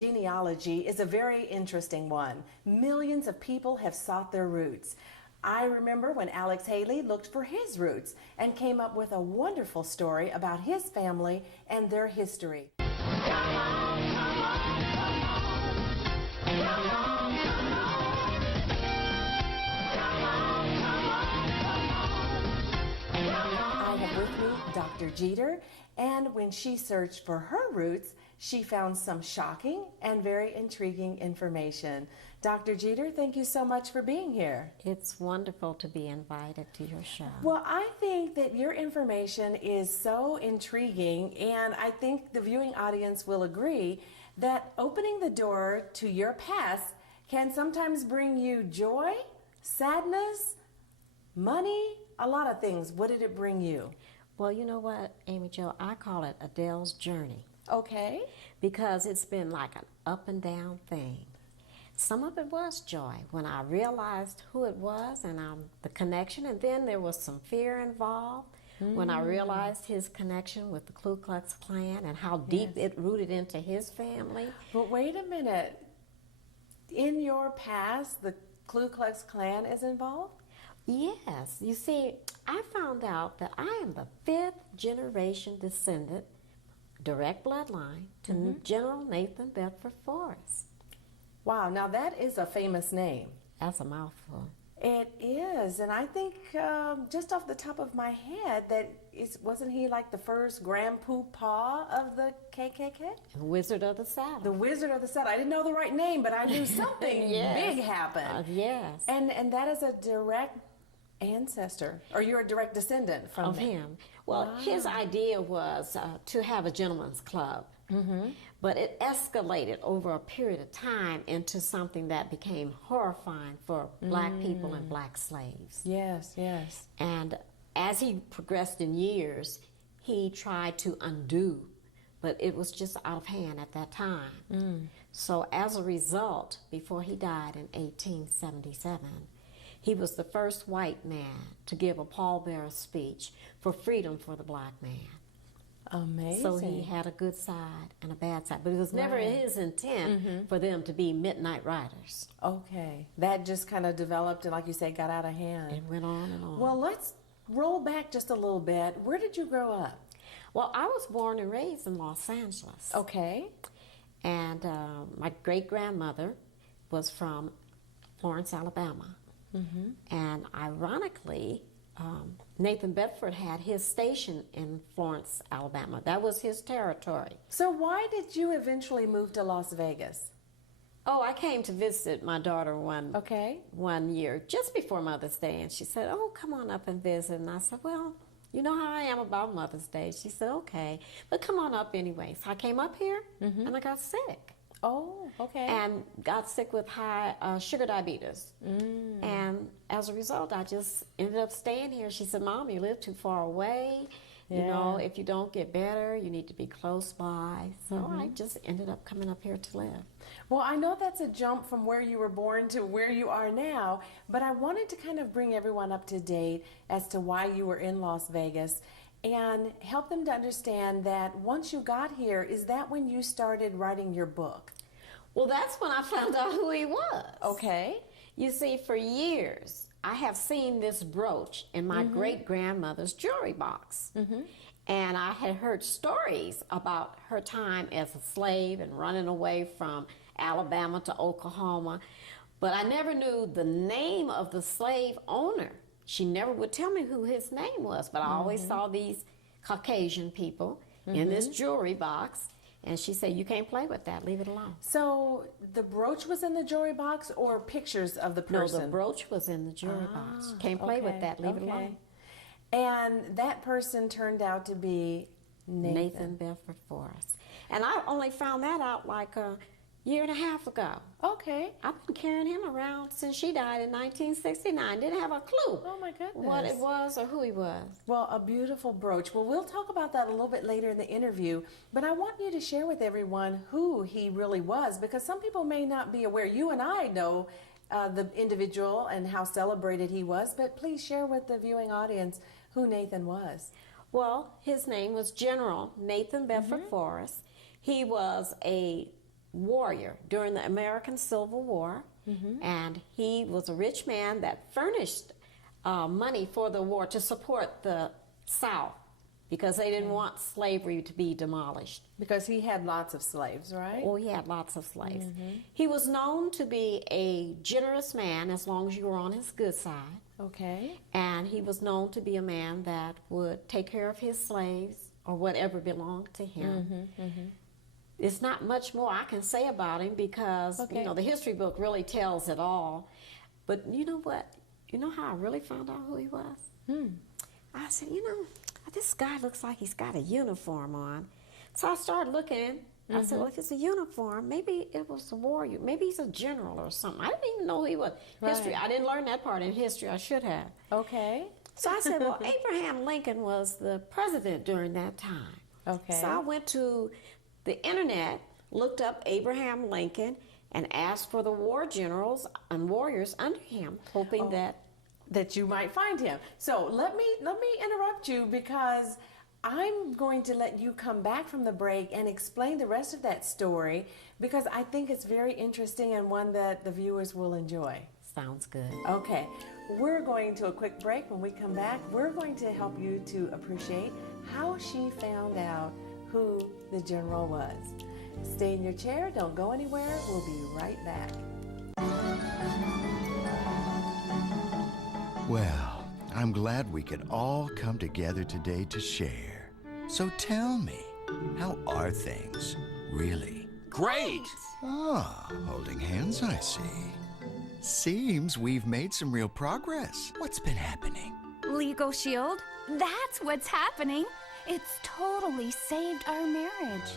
Genealogy is a very interesting one. Millions of people have sought their roots. I remember when Alex Haley looked for his roots and came up with a wonderful story about his family and their history. I have with me Dr. Jeter, and when she searched for her roots, she found some shocking and very intriguing information. Dr. Jeter, thank you so much for being here. It's wonderful to be invited to your show. Well, I think that your information is so intriguing, and I think the viewing audience will agree that opening the door to your past can sometimes bring you joy, sadness, money, a lot of things. What did it bring you? Well, you know what, Amy Jo, I call it Adele's journey. Okay. Because it's been like an up and down thing. Some of it was joy when I realized who it was and the connection, and then there was some fear involved when I realized his connection with the Ku Klux Klan and how deep it rooted into his family. But wait a minute. In your past, the Ku Klux Klan is involved? Yes. You see, I found out that I am the 5th generation descendant, direct bloodline, to General Nathan Bedford Forrest. Wow, now that is a famous name. That's a mouthful. It is, and I think just off the top of my head wasn't he like the first Grand Poobah of the KKK? Wizard of the South. The Wizard of the South. I didn't know the right name, but I knew something big happened. Yes. And that is a direct ancestor, or you're a direct descendant from him. Well, his idea was to have a gentleman's club, but it escalated over a period of time into something that became horrifying for black people and black slaves. Yes, yes. And as he progressed in years, he tried to undo, but it was just out of hand at that time. So as a result, before he died in 1877, he was the first white man to give a pallbearer speech for freedom for the black man. Amazing. So he had a good side and a bad side, but it was never his intent for them to be midnight riders. Okay. That just kind of developed and, like you say, got out of hand. It went on and on. Well, let's roll back just a little bit. Where did you grow up? Well, I was born and raised in Los Angeles. Okay. And my great-grandmother was from Florence, Alabama. And ironically, Nathan Bedford had his station in Florence, Alabama. That was his territory. So why did you eventually move to Las Vegas? Oh, I came to visit my daughter one year, just before Mother's Day, and she said, oh, come on up and visit. And I said, well, you know how I am about Mother's Day. She said, okay, but come on up anyway. So I came up here, and I got sick. Oh, okay. And got sick with high sugar diabetes. And as a result, I just ended up staying here. She said, Mom, you live too far away. You know, if you don't get better, you need to be close by. So I just ended up coming up here to live. Well, I know that's a jump from where you were born to where you are now, but I wanted to kind of bring everyone up to date as to why you were in Las Vegas and help them to understand that once you got here, is that when you started writing your book? Well, that's when I found out who he was. Okay. You see, for years, I have seen this brooch in my great-grandmother's jewelry box. And I had heard stories about her time as a slave and running away from Alabama to Oklahoma. But I never knew the name of the slave owner. She never would tell me who his name was, but I always saw these Caucasian people in this jewelry box, and she said, you can't play with that, leave it alone. So the brooch was in the jewelry box or pictures of the person? No, the brooch was in the jewelry box. Can't play with that, leave it alone. And that person turned out to be Nathan Bedford Forrest. And I only found that out like a year and a half ago. Okay. I've been carrying him around since she died in 1969. Didn't have a clue Oh my goodness. what it was or who he was. Well, a beautiful brooch. Well, we'll talk about that a little bit later in the interview, but I want you to share with everyone who he really was, because some people may not be aware. You and I know the individual and how celebrated he was, but please share with the viewing audience who Nathan was. Well, his name was General Nathan Bedford Forrest. He was a warrior during the American Civil War, and he was a rich man that furnished money for the war to support the South because they didn't want slavery to be demolished. Because he had lots of slaves, right? Oh, he had lots of slaves. He was known to be a generous man as long as you were on his good side. Okay. And he was known to be a man that would take care of his slaves or whatever belonged to him. There's not much more I can say about him because, you know, the history book really tells it all. But you know what? You know how I really found out who he was? I said, you know, this guy looks like he's got a uniform on. So I started looking. I said, well, if it's a uniform, maybe it was a warrior. Maybe he's a general or something. I didn't even know who he was. History, I didn't learn that part in history. I should have. Okay. So I said, well, Abraham Lincoln was the president during that time. Okay. So I went to the internet, looked up Abraham Lincoln, and asked for the war generals and warriors under him, hoping that you might find him. So let me interrupt you because I'm going to let you come back from the break and explain the rest of that story because I think it's very interesting and one that the viewers will enjoy. Sounds good. Okay, we're going to a quick break. When we come back, we're going to help you to appreciate how she found out who the general was. Stay in your chair, don't go anywhere. We'll be right back. Well, I'm glad we could all come together today to share. So tell me, how are things, really? Great! Ah, holding hands, I see. Seems we've made some real progress. What's been happening? Legal Shield? That's what's happening. It's totally saved our marriage.